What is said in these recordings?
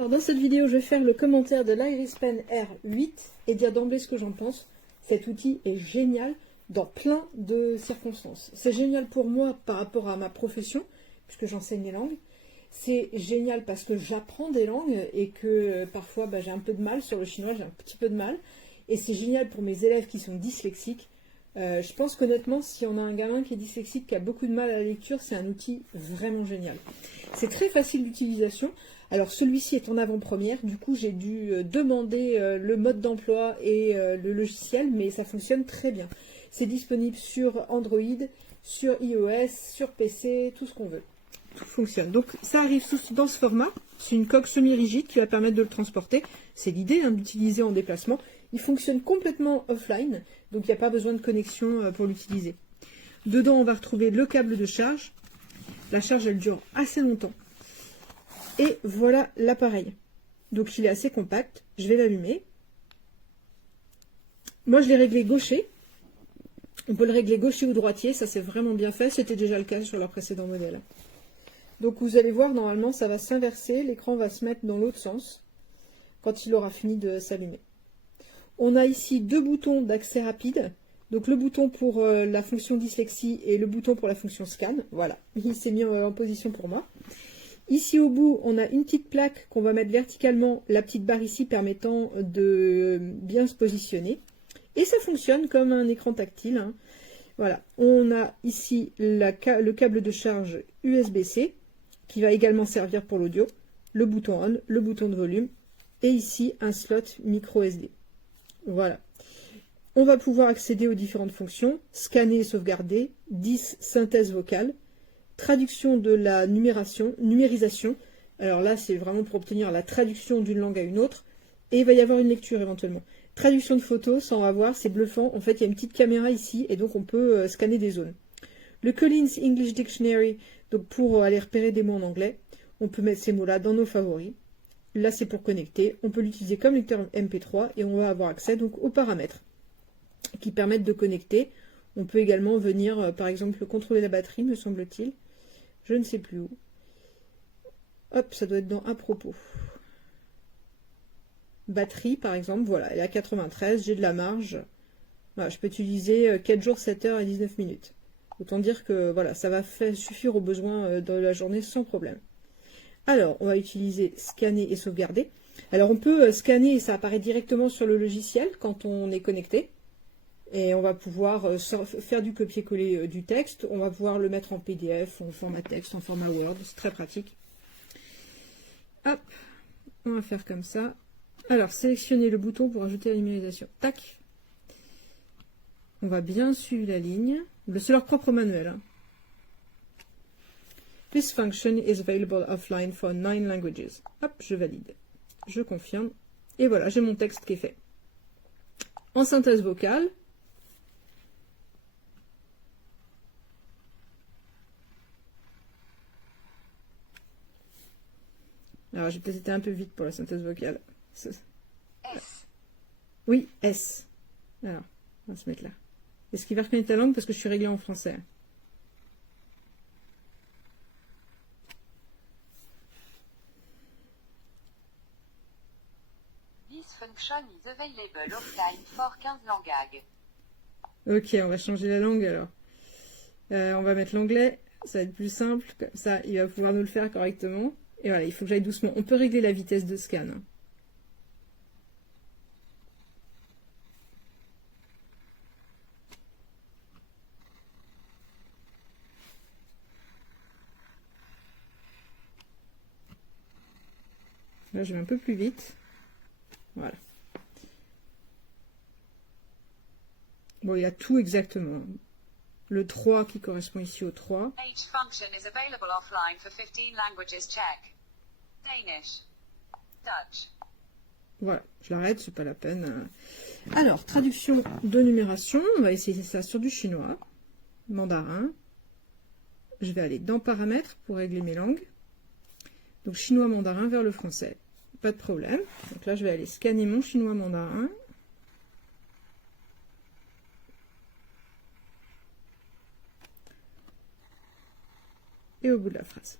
Alors dans cette vidéo, je vais faire le commentaire de l'Iris Pen R8 et dire d'emblée ce que j'en pense. Cet outil est génial dans plein de circonstances. C'est génial pour moi par rapport à ma profession, puisque j'enseigne les langues. C'est génial parce que j'apprends des langues et que parfois j'ai un peu de mal sur le chinois, j'ai un petit peu de mal. Et c'est génial pour mes élèves qui sont dyslexiques. Je pense qu'honnêtement, si on a un gamin qui est dyslexique, qui a beaucoup de mal à la lecture, c'est un outil vraiment génial. C'est très facile d'utilisation. Alors celui-ci est en avant-première, du coup j'ai dû demander le mode d'emploi et le logiciel, mais ça fonctionne très bien. C'est disponible sur Android, sur iOS, sur PC, tout ce qu'on veut. Tout fonctionne. Donc ça arrive dans ce format, c'est une coque semi-rigide qui va permettre de le transporter. C'est l'idée d'utiliser en déplacement. Il fonctionne complètement offline, donc il n'y a pas besoin de connexion pour l'utiliser. Dedans on va retrouver le câble de charge. La charge elle dure assez longtemps. Et voilà l'appareil. Donc il est assez compact. Je vais l'allumer. Moi je l'ai réglé gaucher. On peut le régler gaucher ou droitier. Ça c'est vraiment bien fait. C'était déjà le cas sur leur précédent modèle. Donc vous allez voir, normalement ça va s'inverser. L'écran va se mettre dans l'autre sens quand il aura fini de s'allumer. On a ici deux boutons d'accès rapide. Donc le bouton pour la fonction dyslexie et le bouton pour la fonction scan. Voilà, il s'est mis en position pour moi. Ici au bout, on a une petite plaque qu'on va mettre verticalement, la petite barre ici permettant de bien se positionner. Et ça fonctionne comme un écran tactile. Hein. Voilà, on a ici le câble de charge USB-C qui va également servir pour l'audio, le bouton on, le bouton de volume et ici un slot micro SD. Voilà. On va pouvoir accéder aux différentes fonctions, scanner et sauvegarder, 10 synthèse vocale, traduction de la numérisation. Alors là, c'est vraiment pour obtenir la traduction d'une langue à une autre. Et il va y avoir une lecture éventuellement. Traduction de photos, ça on va voir, c'est bluffant. En fait, il y a une petite caméra ici et donc on peut scanner des zones. Le Collins English Dictionary, donc pour aller repérer des mots en anglais. On peut mettre ces mots-là dans nos favoris. Là, c'est pour connecter. On peut l'utiliser comme lecteur MP3 et on va avoir accès donc aux paramètres qui permettent de connecter. On peut également venir, par exemple, contrôler la batterie, me semble-t-il. Je ne sais plus où. Hop, ça doit être dans à propos. Batterie, par exemple, voilà, elle est à 93, j'ai de la marge. Voilà, je peux utiliser 4 jours, 7 heures et 19 minutes. Autant dire que voilà, ça va suffire aux besoins de la journée sans problème. Alors, on va utiliser scanner et sauvegarder. Alors, on peut scanner et ça apparaît directement sur le logiciel quand on est connecté. Et on va pouvoir faire du copier-coller du texte. On va pouvoir le mettre en PDF, en format texte, en format Word. C'est très pratique. Hop, on va faire comme ça. Alors, sélectionner le bouton pour ajouter la numérisation. Tac. On va bien suivre la ligne. C'est leur propre manuel. Hein. This function is available offline for 9 languages. Hop, je valide. Je confirme. Et voilà, j'ai mon texte qui est fait. En synthèse vocale. Alors, j'ai peut-être été un peu vite pour la synthèse vocale. S. Oui, S. Alors, on va se mettre là. Est-ce qu'il va reconnaître la langue parce que je suis réglée en français? This function is available offline for 15 languages. Ok, on va changer la langue alors. On va mettre l'anglais, ça va être plus simple, comme ça il va pouvoir nous le faire correctement. Et voilà, il faut que j'aille doucement. On peut régler la vitesse de scan. Là, je vais un peu plus vite. Voilà. Bon, il y a tout exactement. Le 3 qui correspond ici au 3. Each function is available offline for 15 languages. Check. Danish. Dutch. Voilà, je l'arrête, c'est pas la peine. Alors, traduction de numération. On va essayer ça sur du chinois. Mandarin. Je vais aller dans paramètres pour régler mes langues. Donc chinois mandarin vers le français. Pas de problème. Donc là, je vais aller scanner mon chinois mandarin. Et au bout de la phrase.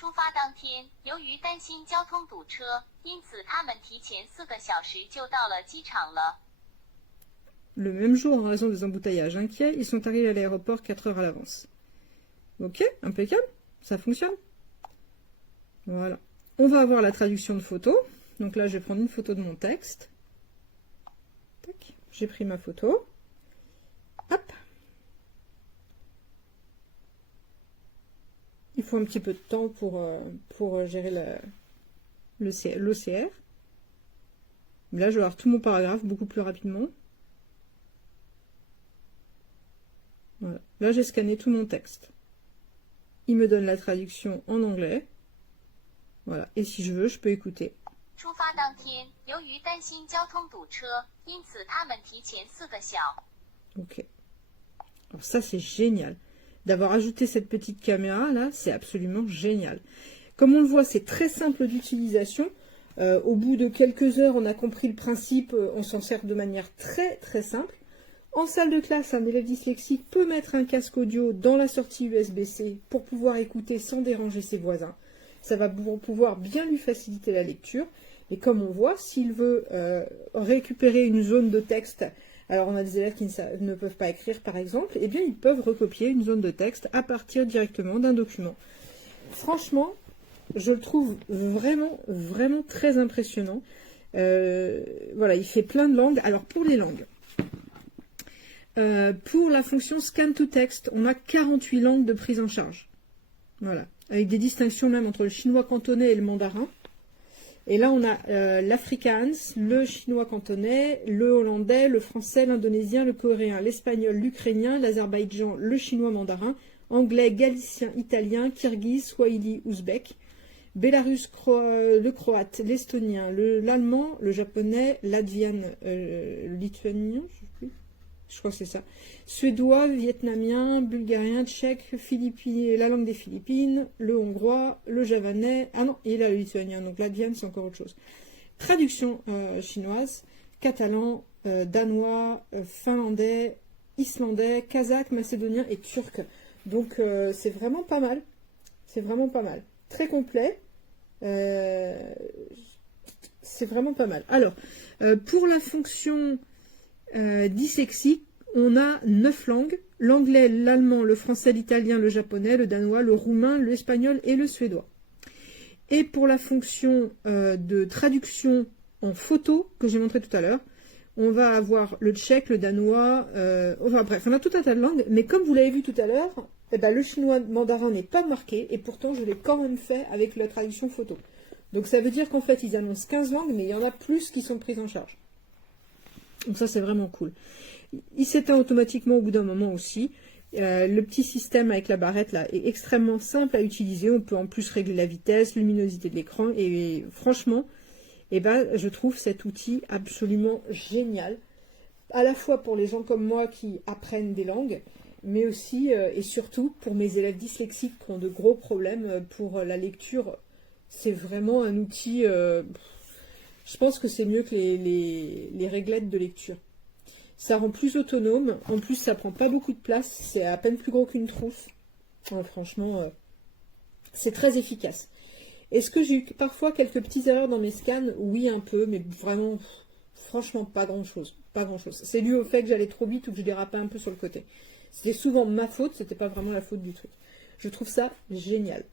出发当天，由于担心交通堵车，因此他们提前4个小时就到了机场了。Le même jour, en raison des embouteillages inquiets, ils sont arrivés à l'aéroport 4 heures à l'avance. Ok, impeccable, ça fonctionne. Voilà. On va avoir la traduction de photo. Donc là, je vais prendre une photo de mon texte. Tac, j'ai pris ma photo. Hop. Il faut un petit peu de temps pour gérer l'OCR. Là, je vais avoir tout mon paragraphe beaucoup plus rapidement. Voilà. Là, j'ai scanné tout mon texte. Il me donne la traduction en anglais. Voilà. Et si je veux, je peux écouter. Ok. Alors ça, c'est génial. D'avoir ajouté cette petite caméra, là, c'est absolument génial. Comme on le voit, c'est très simple d'utilisation. Au bout de quelques heures, on a compris le principe. On s'en sert de manière très, très simple. En salle de classe, un élève dyslexique peut mettre un casque audio dans la sortie USB-C pour pouvoir écouter sans déranger ses voisins. Ça va pouvoir bien lui faciliter la lecture. Et comme on voit, s'il veut récupérer une zone de texte, alors on a des élèves qui ne peuvent pas écrire par exemple, eh bien ils peuvent recopier une zone de texte à partir directement d'un document. Franchement, je le trouve vraiment, vraiment très impressionnant. Voilà, il fait plein de langues. Alors pour les langues, pour la fonction Scan to Text, on a 48 langues de prise en charge. Voilà, avec des distinctions même entre le chinois cantonais et le mandarin. Et là, on a l'afrikaans, le chinois cantonais, le hollandais, le français, l'indonésien, le coréen, l'espagnol, l'ukrainien, l'azerbaïdjan, le chinois mandarin, anglais, galicien, italien, kirghize, swahili, ouzbek, bélarus, le croate, l'estonien, l'allemand, le japonais, latvian, le lituanien, je crois que c'est ça, suédois, vietnamien, bulgarien, tchèque, philippien, la langue des Philippines, le hongrois, le javanais, ah non, il a le lituanien, donc latvian c'est encore autre chose. Traduction chinoise, catalan, danois, finlandais, islandais, kazakh, macédonien et turc. Donc c'est vraiment pas mal, c'est vraiment pas mal. Très complet, c'est vraiment pas mal. Alors, pour la fonction dyslexique, on a 9 langues, l'anglais, l'allemand, le français, l'italien, le japonais, le danois, le roumain, l'espagnol et le suédois. Et pour la fonction de traduction en photo, que j'ai montré tout à l'heure, on va avoir le tchèque, le danois, enfin bref, on a tout un tas de langues, mais comme vous l'avez vu tout à l'heure, eh ben, le chinois mandarin n'est pas marqué, et pourtant je l'ai quand même fait avec la traduction photo. Donc ça veut dire qu'en fait, ils annoncent 15 langues, mais il y en a plus qui sont prises en charge. Donc ça, c'est vraiment cool. Il s'éteint automatiquement au bout d'un moment aussi. Le petit système avec la barrette là est extrêmement simple à utiliser. On peut en plus régler la vitesse, la luminosité de l'écran. Et franchement, eh ben, je trouve cet outil absolument génial. À la fois pour les gens comme moi qui apprennent des langues, mais aussi et surtout pour mes élèves dyslexiques qui ont de gros problèmes pour la lecture. C'est vraiment un outil... je pense que c'est mieux que les réglettes de lecture. Ça rend plus autonome. En plus, ça prend pas beaucoup de place. C'est à peine plus gros qu'une trousse. Alors, franchement, c'est très efficace. Est-ce que j'ai eu parfois quelques petites erreurs dans mes scans? Oui, un peu, mais vraiment, franchement, pas grand-chose. Pas grand-chose. C'est dû au fait que j'allais trop vite ou que je dérapais un peu sur le côté. C'était souvent ma faute, c'était pas vraiment la faute du truc. Je trouve ça génial.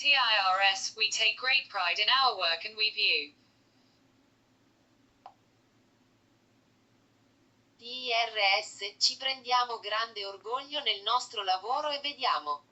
TIRS, we take great pride in our work and we view. TIRS, ci prendiamo grande orgoglio nel nostro lavoro e vediamo.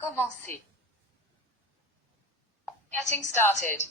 Commencer. Getting started.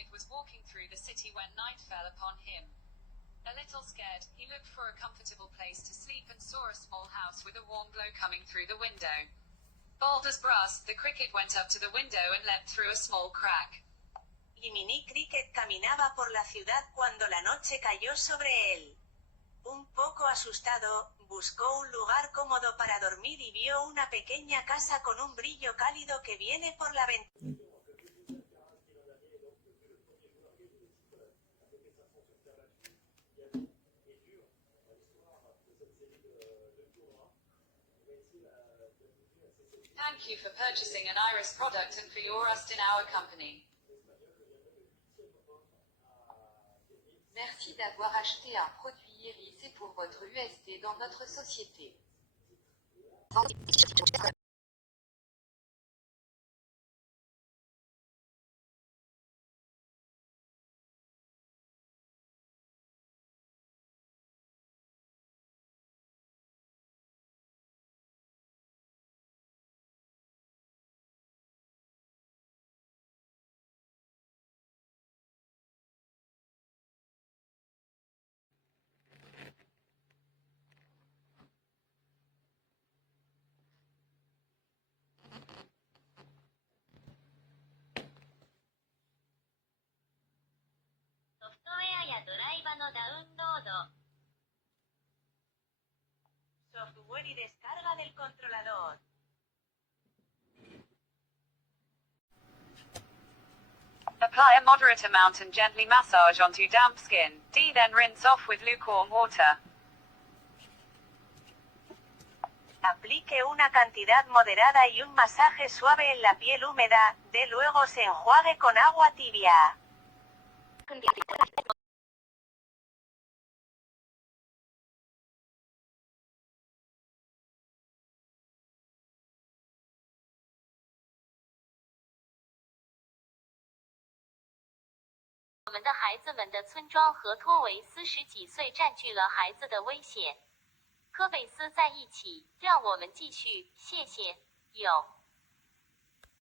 Cricket was walking through the city when night fell upon him. A little scared, he looked for a comfortable place to sleep and saw a small house with a warm glow coming through the window. Bold as brass, the cricket went up to the window and leapt through a small crack. Jiminy Cricket caminaba por la ciudad cuando la noche cayó sobre él. Un poco asustado, buscó un lugar cómodo para dormir y vio una pequeña casa con un brillo cálido que viene por la ventana. Thank you for purchasing an Iris product and for your trust in our company. Merci d'avoir acheté un produit Iris et pour votre USD dans notre société. Software y descarga del controlador. Apply a moderate amount and gently massage onto damp skin. Then rinse off with lukewarm water. Aplique una cantidad moderada y un masaje suave en la piel húmeda, luego se enjuague con agua tibia.我们的孩子们的村庄和托维斯10几岁占据了孩子的危险。科贝斯在一起，让我们继续，谢谢，有。